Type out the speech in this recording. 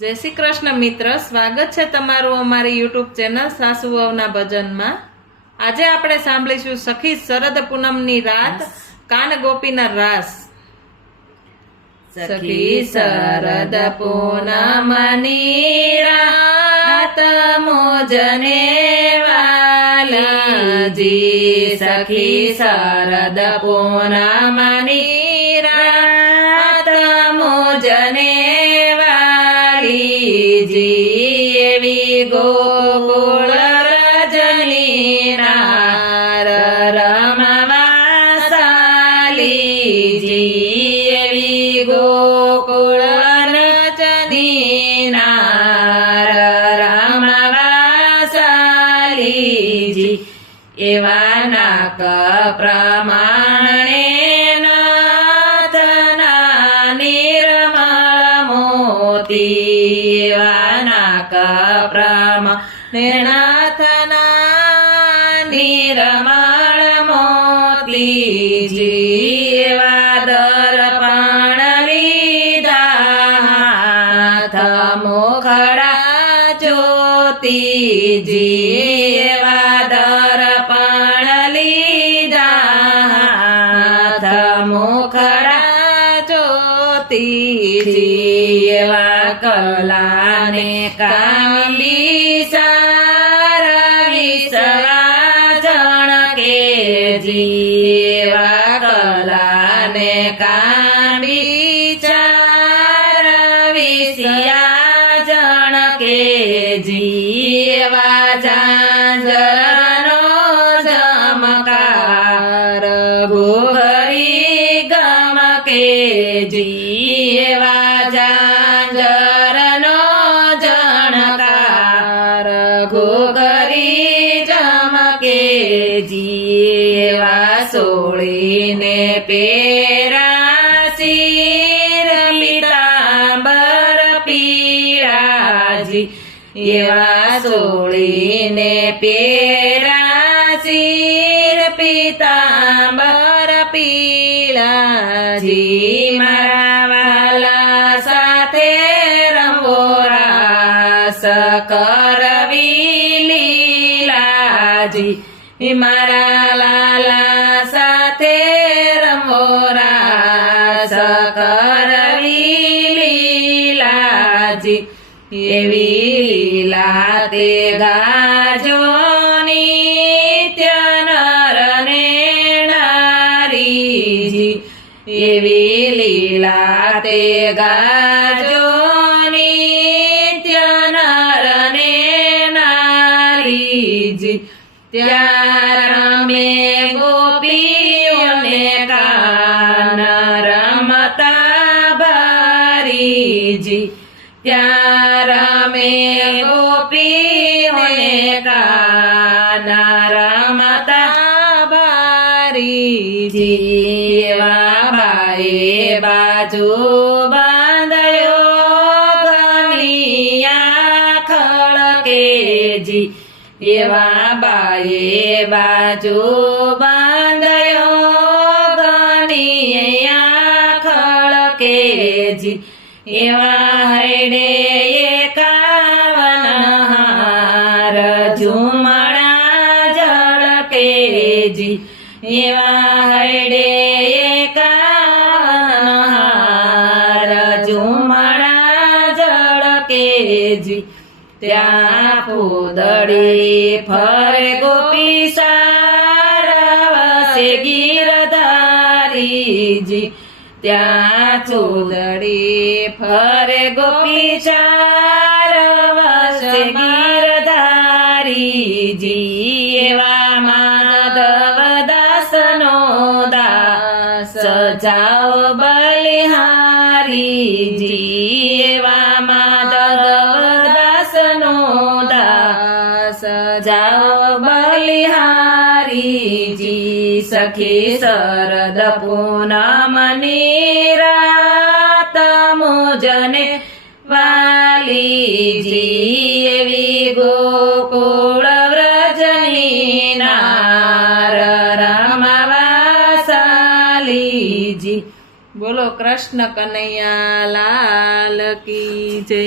જય શ્રી કૃષ્ણ મિત્ર, સ્વાગત છે તમારું અમારી યુટ્યુબ ચેનલ સાસુ વહુના ભજનમાં। આજે આપણે સાંભળીશું સખી શરદ પૂનમની રાત કાન ગોપીના રાસ। સખી શરદ પૂનમની રાત મોજને વાલજી, સખી શરદ પૂનમની રાત મોજને એવી ગોકુળ રજની નાર રમવા સાલીજી, એવી ગોકુળ રજની નાર રમવા સાલીજી। એવા નાક પ્રમાણે નાથના નિર્મળ મોતી, નાથના નિર્મળ મોતીજી। એવા દર્પણ લીધા હાથ મુખડા જ્યોતિજી, એવા દર્પણ લીધા હાથ મુખડા જ્યોતિજી। એવા કલાને કાલી એવા કલાને કાંબી ચાર વિસિયા જણકેજી, એવા ઝાંઝરનો ઝમકાર ઘોઘરી ગમકેજી, એવા ઝાંઝરનો ઝણકાર ઘોઘરી જમકેજી। એવા સોળીને પેરાશીર પીતાંબર પીળાજી, એવા સોળીને પેરાશીર પીતાંબર પીળાજી। મારા વાલા સાથે રમવો રાસ કરવી લીલાજી, મારા લાલા સાથે રમવો રાસ કરવી લીલાજી। એવી લીલા તે ગાજો નિત્ય નર ને નારીજી, એવી લીલા તે ગાજો નિત્ય નર ને નારીજી। ત્યાં રમે ગોપીઓને કાન રમતા ભારીજી, ત્યાં રમે ગોપીઓને કાન રમતા ભારીજી। એવા બાએ બાજુ બાંધ્યો ઘનિયા ખળકેજી, એવા બાએ બાજુ બાંધ્યો ઘનિયા ખળકેજી, એવા હૈડે એકાવન હાર ઝુમણા ઝળકેજી, એવા હૈડે એકાવન હાર ઝુમણા ઝળકેજી। ત્યાં પૂદડી ફરે ગોપી સારવસે ગીરધારીજી, ત્યાં ચૂદડી ફરે ગોપી સારવસે ગીરધારીજી। એવા માધવ દાસનો દાસ જાઓ બલિહારીજી, એવા માધવ જાઓ બલિહારીજી। સખી શરદ પૂનમની રાત મોજને વાલીજી, એવી ગોકુળ વ્રજની નાર રમવા સાલીજી। બોલો કૃષ્ણ કનૈયા લાલ કી જય।